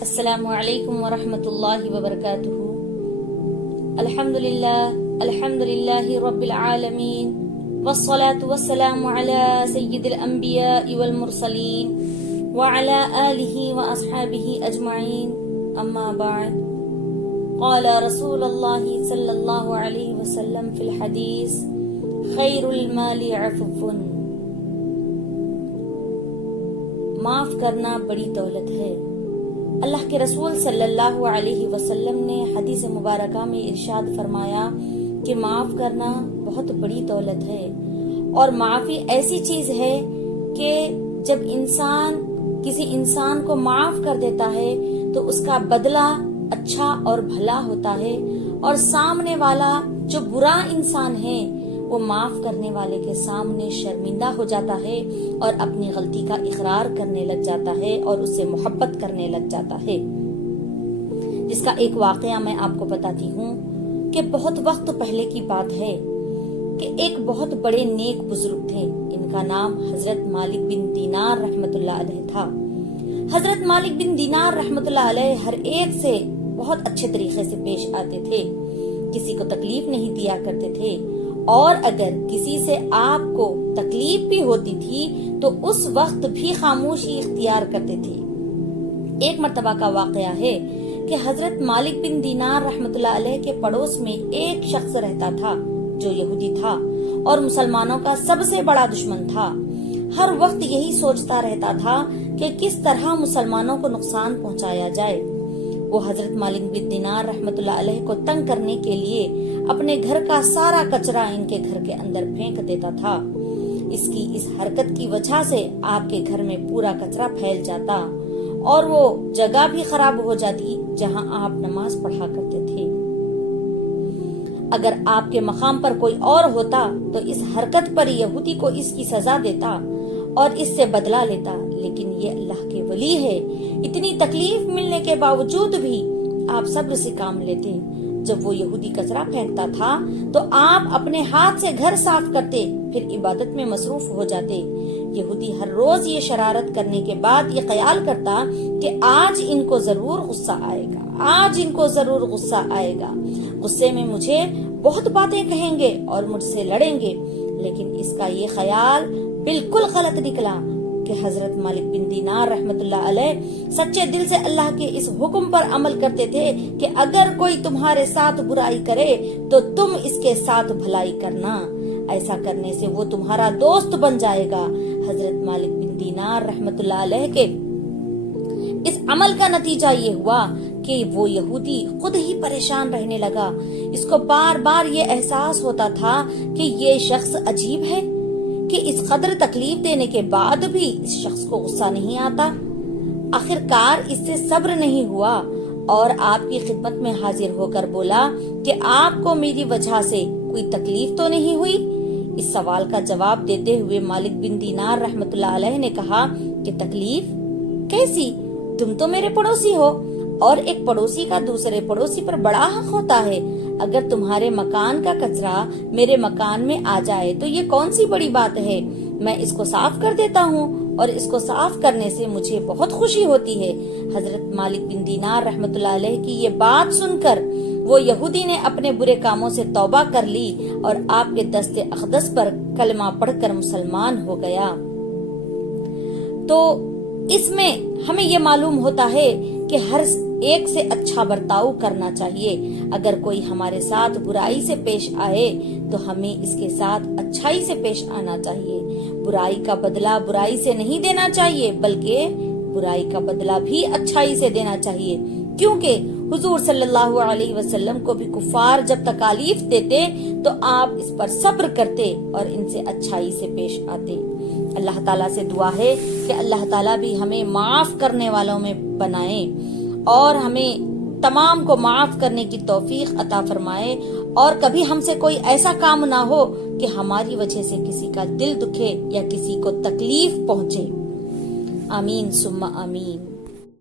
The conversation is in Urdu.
السلام علیکم ورحمۃ اللہ وبرکاتہ۔ الحمد للہ رب العالمین، والصلاة والسلام علی سید الانبیاء والمرسلین وعلی آلہ واصحابہ اجمعین، اما بعد، قال رسول اللہ صلی اللہ علیہ وسلم فی الحدیث خیر المال عفو، معاف کرنا بڑی دولت ہے۔ اللہ کے رسول صلی اللہ علیہ وسلم نے حدیث مبارکہ میں ارشاد فرمایا کہ معاف کرنا بہت بڑی دولت ہے، اور معافی ایسی چیز ہے کہ جب انسان کسی انسان کو معاف کر دیتا ہے تو اس کا بدلہ اچھا اور بھلا ہوتا ہے، اور سامنے والا جو برا انسان ہے وہ معاف کرنے والے کے سامنے شرمندہ ہو جاتا ہے اور اپنی غلطی کا اقرار کرنے لگ جاتا ہے اور اس سے محبت کرنے لگ جاتا ہے۔ جس کا ایک واقعہ میں آپ کو بتاتی ہوں کہ بہت وقت پہلے کی بات ہے کہ ایک بہت بڑے نیک بزرگ تھے، ان کا نام حضرت مالک بن دینار رحمت اللہ علیہ تھا۔ حضرت مالک بن دینار رحمت اللہ علیہ ہر ایک سے بہت اچھے طریقے سے پیش آتے تھے، کسی کو تکلیف نہیں دیا کرتے تھے، اور اگر کسی سے آپ کو تکلیف بھی ہوتی تھی تو اس وقت بھی خاموشی اختیار کرتے تھے۔ ایک مرتبہ کا واقعہ ہے کہ حضرت مالک بن دینار رحمت اللہ علیہ کے پڑوس میں ایک شخص رہتا تھا جو یہودی تھا اور مسلمانوں کا سب سے بڑا دشمن تھا۔ ہر وقت یہی سوچتا رہتا تھا کہ کس طرح مسلمانوں کو نقصان پہنچایا جائے۔ وہ حضرت مالک بن دینار رحمت اللہ علیہ کو تنگ کرنے کے لیے اپنے گھر کا سارا کچرا ان کے گھر کے اندر پھینک دیتا تھا۔ اس حرکت کی وجہ سے آپ کے گھر میں پورا کچرا پھیل جاتا اور وہ جگہ بھی خراب ہو جاتی جہاں آپ نماز پڑھا کرتے تھے۔ اگر آپ کے مقام پر کوئی اور ہوتا تو اس حرکت پر یہودی کو اس کی سزا دیتا اور اس سے بدلہ لیتا، لیکن یہ اللہ کے ولی ہے، اتنی تکلیف ملنے کے باوجود بھی آپ صبر سے کام لیتے۔ جب وہ یہودی کچرا پھینکتا تھا تو آپ اپنے ہاتھ سے گھر صاف کرتے، پھر عبادت میں مصروف ہو جاتے۔ یہودی ہر روز یہ شرارت کرنے کے بعد یہ خیال کرتا کہ آج ان کو ضرور غصہ آئے گا، آج ان کو ضرور غصہ آئے گا، غصے میں مجھے بہت باتیں کہیں گے اور مجھ سے لڑیں گے، لیکن اس کا یہ خیال بالکل غلط نکلا کہ حضرت مالک بن دینار رحمت اللہ علیہ سچے دل سے اللہ کے اس حکم پر عمل کرتے تھے کہ اگر کوئی تمہارے ساتھ برائی کرے تو تم اس کے ساتھ بھلائی کرنا، ایسا کرنے سے وہ تمہارا دوست بن جائے گا۔ حضرت مالک بن دینار رحمت اللہ علیہ کے اس عمل کا نتیجہ یہ ہوا کہ وہ یہودی خود ہی پریشان رہنے لگا۔ اس کو بار بار یہ احساس ہوتا تھا کہ یہ شخص عجیب ہے کہ اس قدر تکلیف دینے کے بعد بھی اس شخص کو غصہ نہیں آتا۔ آخر کار اس سے صبر نہیں ہوا اور آپ کی خدمت میں حاضر ہو کر بولا کہ آپ کو میری وجہ سے کوئی تکلیف تو نہیں ہوئی؟ اس سوال کا جواب دیتے ہوئے مالک بن دینار رحمت اللہ علیہ نے کہا کہ تکلیف کیسی؟ تم تو میرے پڑوسی ہو، اور ایک پڑوسی کا دوسرے پڑوسی پر بڑا حق ہوتا ہے۔ اگر تمہارے مکان کا کچرا میرے مکان میں آ جائے تو یہ کون سی بڑی بات ہے؟ میں اس کو صاف کر دیتا ہوں، اور اس کو صاف کرنے سے مجھے بہت خوشی ہوتی ہے۔ حضرت مالک بن دینار رحمت اللہ علیہ کی یہ بات سن کر وہ یہودی نے اپنے برے کاموں سے توبہ کر لی اور آپ کے دست اقدس پر کلمہ پڑھ کر مسلمان ہو گیا۔ تو اس میں ہمیں یہ معلوم ہوتا ہے کہ ہر ایک سے اچھا برتاؤ کرنا چاہیے۔ اگر کوئی ہمارے ساتھ برائی سے پیش آئے تو ہمیں اس کے ساتھ اچھائی سے پیش آنا چاہیے۔ برائی کا بدلہ برائی سے نہیں دینا چاہیے، بلکہ برائی کا بدلہ بھی اچھائی سے دینا چاہیے، کیونکہ حضور صلی اللہ علیہ وسلم کو بھی کفار جب تکالیف دیتے تو آپ اس پر صبر کرتے اور ان سے اچھائی سے پیش آتے۔ اللہ تعالیٰ سے دعا ہے کہ اللہ تعالیٰ بھی ہمیں معاف کرنے والوں میں بنائے اور ہمیں تمام کو معاف کرنے کی توفیق عطا فرمائے، اور کبھی ہم سے کوئی ایسا کام نہ ہو کہ ہماری وجہ سے کسی کا دل دکھے یا کسی کو تکلیف پہنچے۔ آمین ثم آمین۔